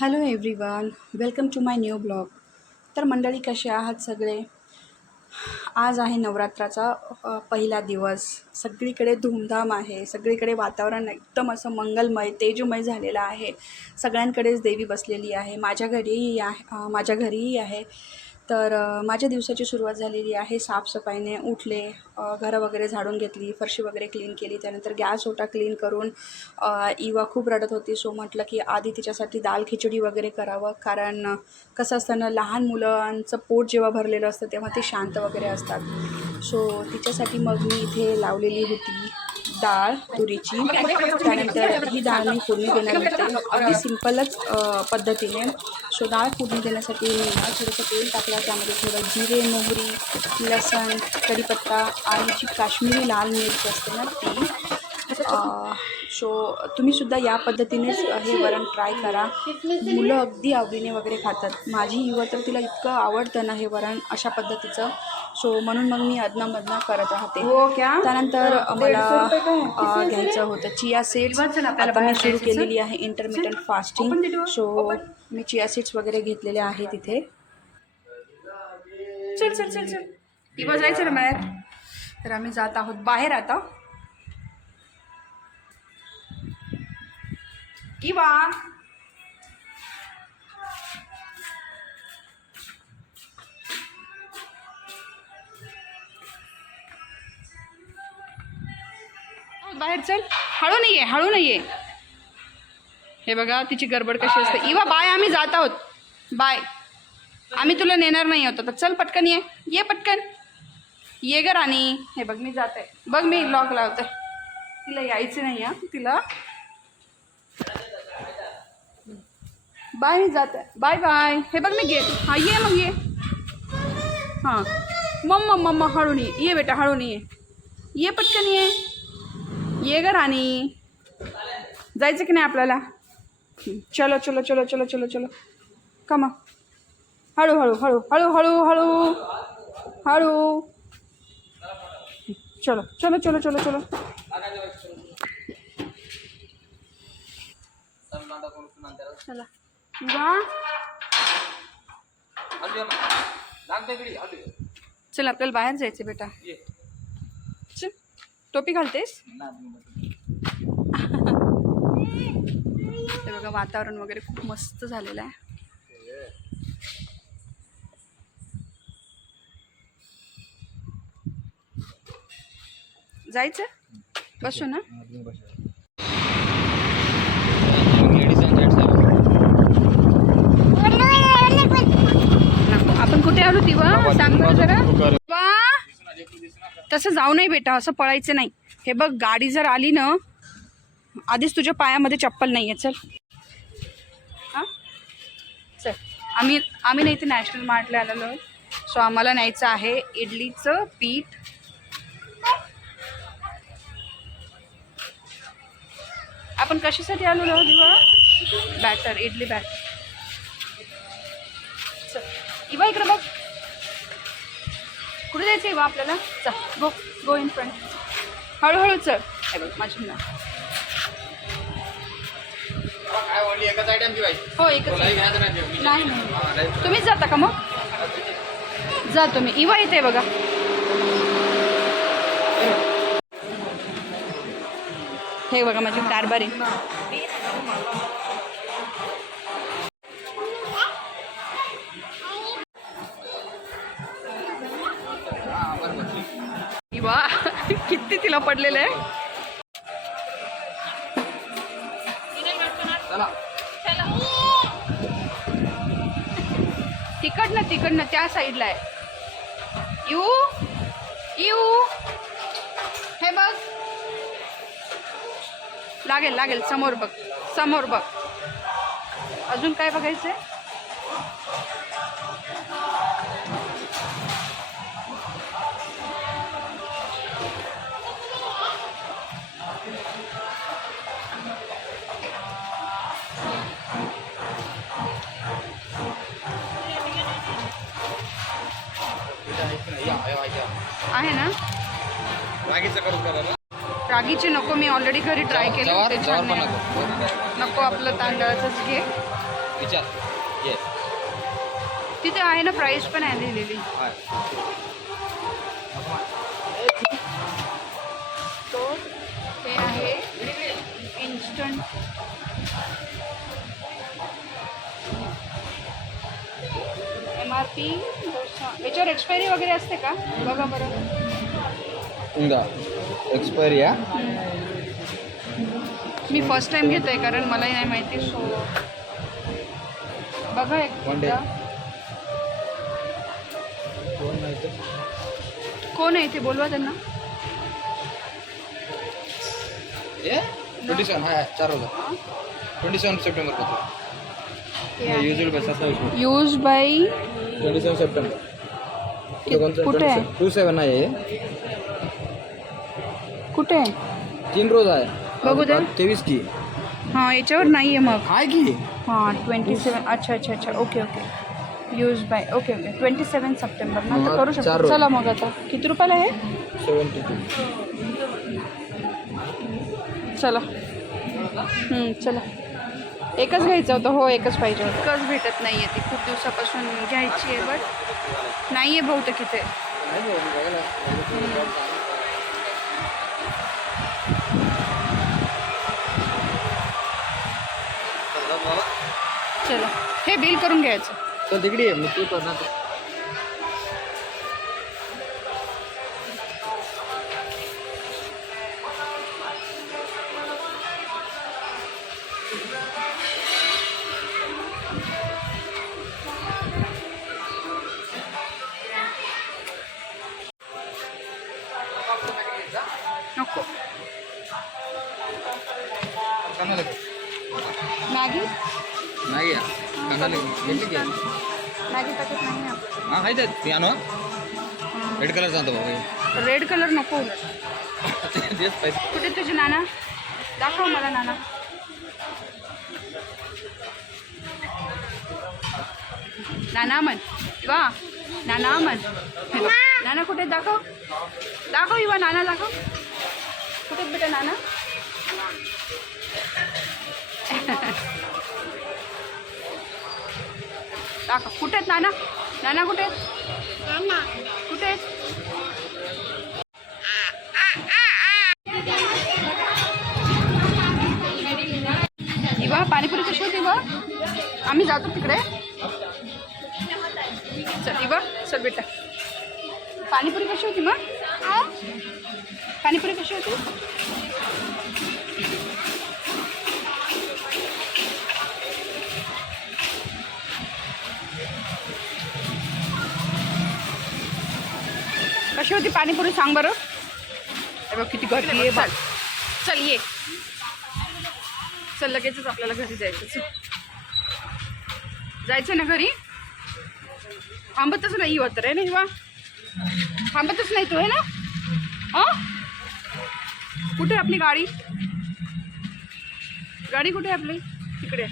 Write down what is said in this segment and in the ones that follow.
Hello everyone, welcome to my new blog. तर मंडळी, कसे आहात सगळे? आज आहे नवरात्राचा पहिला दिवस. सगळीकडे धूमधाम आहे. सगळीकडे वातावरण एकदम असं मंगलमय, तेजोमय झालेलं आहे. सगळ्यांकडेच देवी बसलेली आहे. माझ्या घरीही आहे. तर माझ्या दिवसाची सुरुवात झालेली आहे साफसफाईने. उठले, घरं वगैरे झाडून घेतली, फरशी वगैरे क्लीन केली. त्यानंतर गॅस ओटा क्लीन करून इवा खूप रडत होती. सो म्हटलं की आधी तिच्यासाठी दाल खिचडी वगैरे करावं. कारण कसं असतं ना, लहान मुलांचं पोट जेव्हा भरलेलं असतं तेव्हा ते शांत वगैरे असतात. सो तिच्यासाठी मग मी इथे लावलेली होती डाळ तुरीची. त्यानंतर ही डाळ मी फोडणी देणार होते अगदी सिंपलच पद्धतीने. सो डाळ फोडणी देण्यासाठी मी थोडंसं तेल टाकलं, त्यामध्ये थोडं जिरे, मोहरी, लसण, कढीपत्ता आणि जी काश्मीरी लाल मिरची असते ना ती. सो तुम्हीसुद्धा या पद्धतीनेच हे वरण ट्राय करा. मुलं अगदी आवडीने वगैरे खातात. माझी युवा तर तिला इतकं आवडतं ना हे वरण अशा पद्धतीचं. सो म्हणून मग मी अदनामधनं करत राहते. त्यानंतर मला घ्यायचं होतं चिया सीड्स. आता मी सुरू केलेली आहे इंटरमिटंट फास्टिंग. सो मी चिया सीड्स वगैरे घेतलेले आहेत इथे. चल चल चल चल, इवा जायचं ना मळ्यात. तर आम्ही जात आहोत बाहेर आता. इवा, बाहेर चल. हळू नाही आहे, हळू नाही आहे. हे बघा तिची गडबड कशी असते. इवा बाय, आम्ही जात आहोत. बाय, आम्ही तुला नेणार नाही होतं. तर चल पटकन ये पटकन ये ग राणी. हे बघ मी जात आहे. बघ मी लॉक लावते. तिला यायचं नाही आहे. तिला बाय, मी जात आहे. Bye bye. हे बघ मी गेट. हां ये, मग ये. हां मम्मा हळून ये बेटा, हळून ये पटकन ये ग राणी. जायचं की नाही आपल्याला? चलो चलो चलो चलो चलो चलो, कमा. हळू हळू हळू हळू हळू हळू हळू. चलो चलो चलो चलो चलो. चला वा, चल आपल्याला बाहेर जायचं बेटा. चल, टोपी घालतेस? ते बघा वातावरण वगैरे खूप मस्त झालेलं आहे. जायचं, बसू ना. आपण कुठे आलो तिवा, सांग बरं जरा. वा, तसं जाऊ नाही बेटा, असं पळायचं नाही. हे बघ गाडी जर आली ना, आधीच तुझ्या पायामध्ये चप्पल नाही आहे. चल हां चल. आम्ही नाही इथे नॅशनल मार्टला आलेलो. सो आम्हाला न्यायचं आहे इडलीचं पीठ. आपण कशासाठी आलो दिवा? Batter, idli batter. चल इवा इकडे बघ. कुठे जायचं इवा आपल्याला? चल गो इन फ्रंट. हळूहळू चल. हे बघ माझी ना. हो एकच. नाही तुम्हीच जाता का? मग जा तुम्ही. इवा येते बघा. हे बघा माझी कारभारी. इवा किती तिला पडलेलं आहे. तिकडनं त्या साईडला आहे. यू हे बघ. लागेल समोर बघ. अजून काय बघायचंय? आहे ना. रागीचे नको, मी ऑलरेडी घरी ट्राय केले होते. छान नको, आपलं तांदळाचंच घे. विचार ये तिथे आहे ना, प्राईस पण आहे लिहिलेली. तो हे आहे इन्स्टंट MRP डोसा. याच्यावर एक्सपायरी वगैरे असते का बघा बरं. एक्सपायरी या मी फर्स्ट टाइम घेत आहे कारण मलाही नाही माहिती. सो बघा एकदा. कोण आहे ते बोलवा त्यांना. 27 हा 4 रोज 27 सप्टेंबर को usual by 27 use by 27 September कुठे आहे 27 आहे. कुठे आहे 3 रोज आहे बघू दे. 23 की. हां याच्यावर नाही आहे मग. आहे की हां 27. अच्छा अच्छा अच्छा. Okay okay. Use by okay okay 27 September नंतर करू शकतो. चला मग आता किती रुपयाला आहे. 72. चला चला. एकच घ्यायचं होतं. हो एकच पाहिजे होतं. एकच भेटत नाही आहे ती. खूप दिवसापासून घ्यायची आहे बट नाही आहे बहुतेक इथे. चला हे बिल करून घ्यायचं. तर तिकडे मी तू करणार. नको. कानाला मॅगी नाही या कानाला घेतली की मॅगी पॅकेट नाही आहे आपल्याकडे. हां खायचं ती आणू रेड कलरचा आणतो बाबा. रेड कलर नको उलट. तेच पाहिजे. कुठे तुझे नाना. दाखव मला नाना. नाना म्हण वा. नाना म्हण. नाना कुठे दाखव. दाखव इवा नाना दाखव. कुठे बेटा नाना. दाखव कुठे आहेत नाना. नाना कुठे आहेत. कुठे आहेत. इवा पाणीपुरी कशी होती इवा. आम्ही जातो तिकडे. चल इवा चल बेटा. पाणीपुरी कशी होती मग. पाणीपुरी कशी होती. कशी होती पाणीपुरी सांग बरं. बघ किती गर्दी आहे. बघ चल ये. चल लगेचच आपल्याला घरी जायचं. जायचं ना घरी. थांबतच नाही होत रे. नाही वा थांबतच नाही तू आहे ना. हां कुठे आपली गाडी. गाडी कुठे आपली. तिकडे.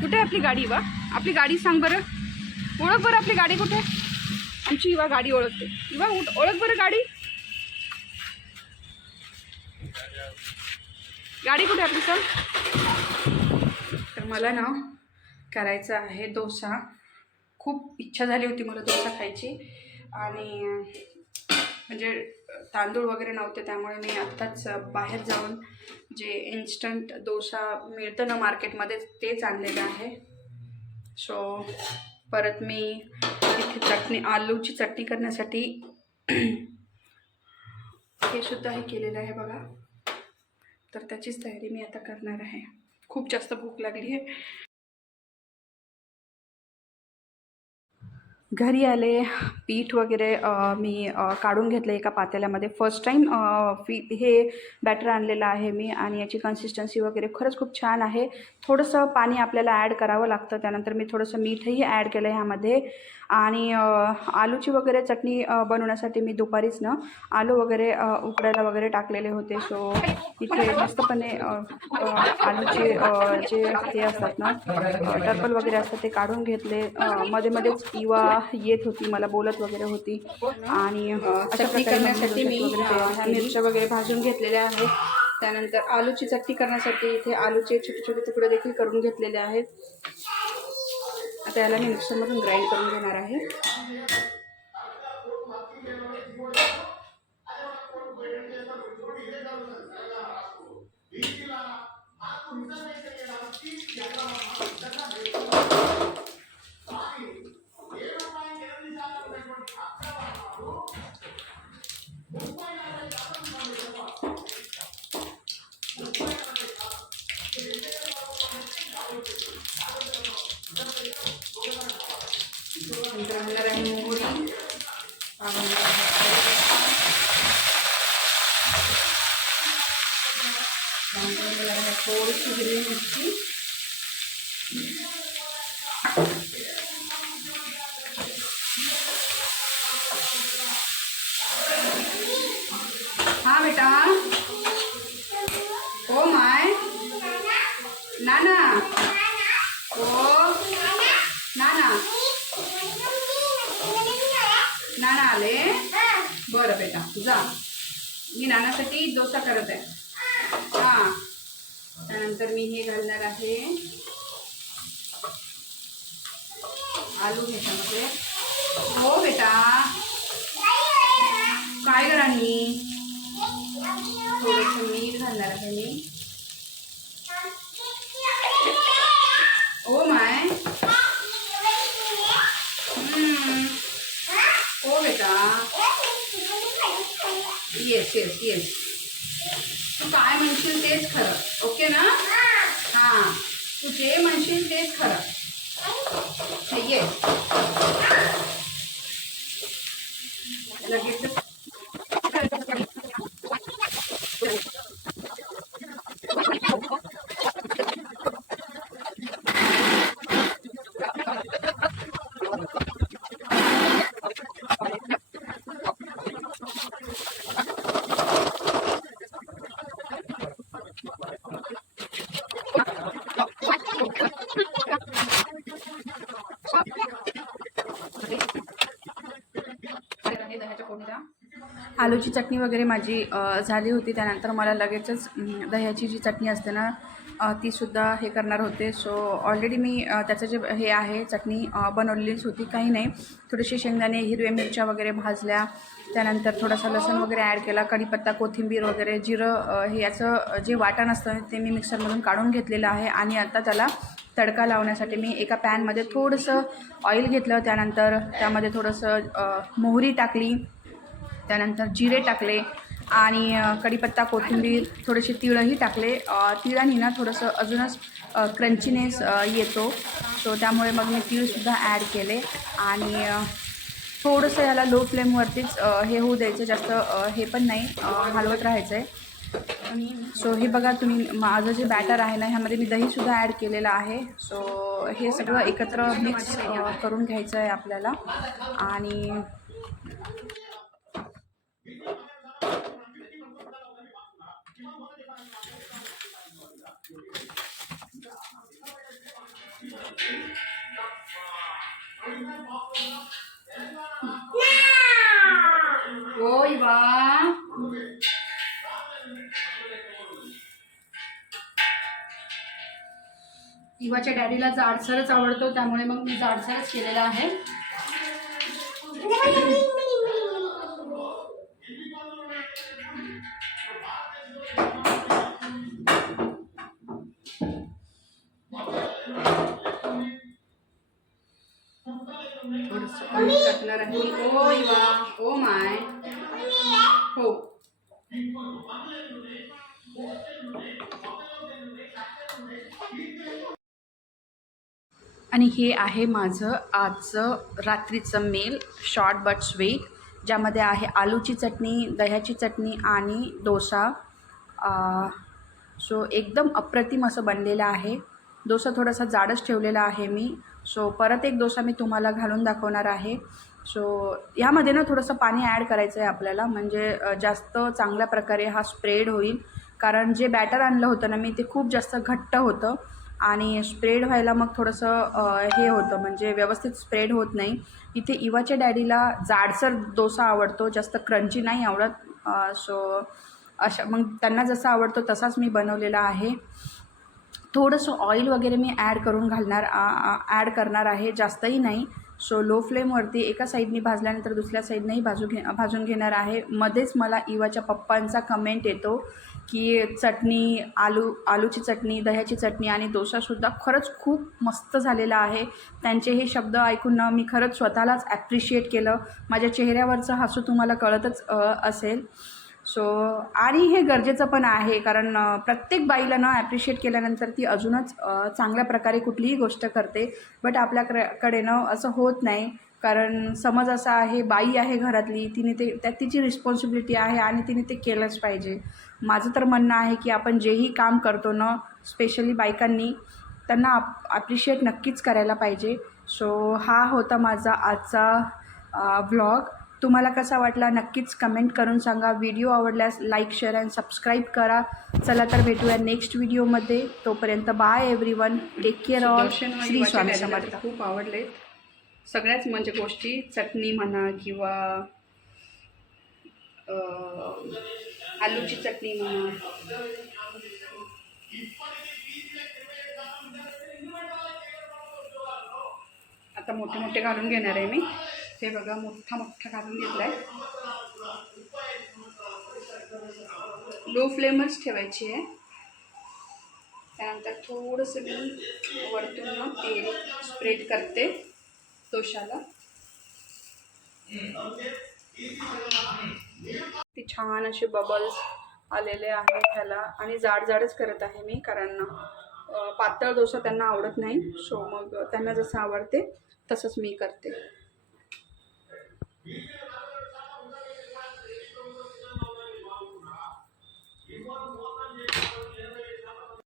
कुठे आपली गाडी वा. आपली गाडी सांग बरं. ओळख बरं आपली गाडी कुठे. आमची इवा गाडी ओळखते. इवा ओळख बरं गाडी. गाडी कुठे आपली सर. तर मला ना करायचं आहे डोसा. खूप इच्छा झाली होती मला डोसा खायची. आणि म्हणजे तांदूळ वगैरे नव्हते त्यामुळे मी आत्ताच बाहेर जाऊन जे इन्स्टंट डोसा मिळतं ना मार्केटमध्ये तेच आणलेलं आहे. सो परत मी इथे चटणी आलूची चटणी करण्यासाठी हे सुद्धा हे केलेलं आहे बघा. तर त्याचीच तयारी मी आता करणार आहे. खूप जास्त भूक लागली आहे. घरी आले. पीठ वगैरे मी काढून घेतलं एका पातेल्यामध्ये. फर्स्ट टाईम हे बॅटर आणलेलं आहे मी. आणि याची कन्सिस्टन्सी वगैरे खरंच खूप छान आहे. थोडंसं पाणी आपल्याला ॲड करावं लागतं. त्यानंतर मी थोडंसं मीठही ॲड केलं ह्यामध्ये. आणि आलूची वगैरे चटणी बनवण्यासाठी मी दुपारीच ना आलू वगैरे उकडायला वगैरे टाकलेले होते. सो इथे मस्तपणे आलूचे जे हे असतात ना टर्पल वगैरे असतात ते काढून घेतले. मध्ये मध्येच इवा येत होती मला बोलत वगैरे होती. आणि चटणी करण्यासाठी मी मिरच्या वगैरे भाजून घेतलेल्या आहेत. त्यानंतर आलूची चटणी करण्यासाठी इथे आलूचे छोटे छोटे तुकडे देखील करून घेतलेले आहेत. आता याला मी मिक्सरमधून ग्राइंड करून घेणार आहे. नंतर घालणार आहे मोहरी, थोडीशी हिरवी मिरची, हाँ बेटा, ओ माय नाना, ओ नाना, नाना आले. बरं बेटा जा, मी नानासाठी डोसा करत आहे. हां, त्यानंतर मी हे घालणार आहे आलू ह्याच्यामध्ये. हो बेटा, काय करानी, थोडंसं मीठ घालणार आहे मी. ओ माय, हो बेटा, येस येस येस, तू काय म्हणशील तेच खरं, ओके ना. हां, तू जे म्हणशील तेच खरं. येस, लगेच आलूची चटणी वगैरे माझी झाली होती. त्यानंतर मला लगेचच दह्याची जी चटणी असते ना तीसुद्धा हे करणार होते. सो ऑलरेडी मी त्याचं जे हे आहे चटणी बनवलेलीच होती. काही नाही, थोडेसे शेंगदाणे, हिरव्या मिरच्या वगैरे भाजल्या, त्यानंतर थोडासा लसूण वगैरे ॲड केला, कढीपत्ता, कोथिंबीर वगैरे, जिरं, हे याचं जे वाटण असतं ते मी मिक्सरमधून काढून घेतलेलं आहे. आणि आता त्याला तडका लावण्यासाठी मी एका पॅनमध्ये थोडंसं ऑइल घेतलं. त्यानंतर त्यामध्ये थोडंसं मोहरी टाकली, त्यानंतर जिरे टाकले आणि कढीपत्ता, कोथिंबीर, थोडेसे तिळही टाकले. तिळांनी ना थोडंसं अजूनच क्रंचीनेस येतो. सो त्यामुळे मग मी तीळसुद्धा ॲड केले आणि थोडंसं याला लो फ्लेमवरतीच हे होऊ द्यायचं, जास्त हे पण नाही हलवत राहायचं आहे. सो हे बघा तुम्ही, माझं जे बॅटर आहे ना ह्यामध्ये मी दहीसुद्धा ॲड केलेलं आहे. सो हे सगळं एकत्र मिक्स करून घ्यायचं आहे आपल्याला. आणि ओय बा, इवाच्या डॅडीला जाडसरच आवडतो, त्यामुळे मग मी जाडसरच केलेला आहे. थोडंसं ऑइल टाकणार आहे. ओय वा, ओ माय, हो. आणि हे आहे माझं आजचं रात्रीचं मेल, शॉर्ट बट स्वीट, ज्यामध्ये आहे आलूची चटणी, दह्याची चटणी आणि डोसा. सो एकदम अप्रतिम असं बनलेलं आहे. डोसा थोडासा जाडच ठेवलेला आहे मी. सो परत एक डोसा मी तुम्हाला घालून दाखवणार आहे. सो ह्यामध्ये ना थोडंसं पाणी ॲड करायचं आहे आपल्याला, म्हणजे जास्त चांगल्या प्रकारे हा स्प्रेड होईल. कारण जे बॅटर आणलं होतं ना मी, ते खूप जास्त घट्ट होतं आणि स्प्रेड व्हायला मग थोडंसं हे होतं, म्हणजे व्यवस्थित स्प्रेड होत नाही. इथे इवाच्या डॅडीला जाडसर डोसा आवडतो, जास्त क्रंची नाही आवडत. सो अशा मग त्यांना जसं आवडतो तसाच मी बनवलेला आहे. थोडंसं ऑइल वगैरे मी ॲड करणार आहे, जास्तही नाही. सो लो फ्लेमवरती एका साईडनी भाजल्यानंतर दुसऱ्या साईडनेही भाजून घेणार आहे. मध्येच मला इवाच्या पप्पांचा कमेंट येतो की चटणी, आलूची चटणी, दह्याची चटणी आणि डोसासुद्धा खरंच खूप मस्त झालेला आहे. त्यांचे हे शब्द ऐकून ना मी खरंच स्वतःलाच ॲप्रिशिएट केलं. माझ्या चेहऱ्यावरचं हसू तुम्हाला कळतच असेल. सो आणि हे गरजेचं पण आहे, कारण प्रत्येक बाईला ना ॲप्रिशिएट केल्यानंतर ती अजूनच चांगल्या प्रकारे कुठलीही गोष्ट करते. बट आपल्याकडे ना असं होत नाही, कारण समज असा आहे, बाई आहे घरातली, तिने त्यात तिची रिस्पॉन्सिबिलिटी आहे आणि तिने ते केलंच पाहिजे. माझं तर म्हणणं आहे की आपण जेही काम करतो ना, स्पेशली बायकांनी, त्यांना ॲप्रिशिएट नक्कीच करायला पाहिजे. सो हा होता माझा आजचा व्लॉग. तुम्हाला कसा वाटला नक्कीच कमेंट करून सांगा. व्हिडिओ आवडल्यास लाईक, शेअर अँड सबस्क्राईब करा. चला तर भेटूया नेक्स्ट व्हिडिओमध्ये. तोपर्यंत bye everyone, take care all. Shri Swami Samarth. खूप आवडले सगळ्याच म्हणजे गोष्टी, चटणी म्हणा किंवा आलूची चटणी म्हणा. आता मोठे मोठे घालून घेणार आहे मी. हे बघा, मोठा घालून घेतला आहे. लो फ्लेमच ठेवायची आहे. त्यानंतर थोडंसं मी वरतून तेल स्प्रेड करते तोशाला. ते छान असे बबल्स आलेले आहेत ह्याला. आणि जाडच करत आहे मी, कारण पातळ डोसा त्यांना आवडत नाही. सो मग त्यांना जसं आवडते तसंच मी करते.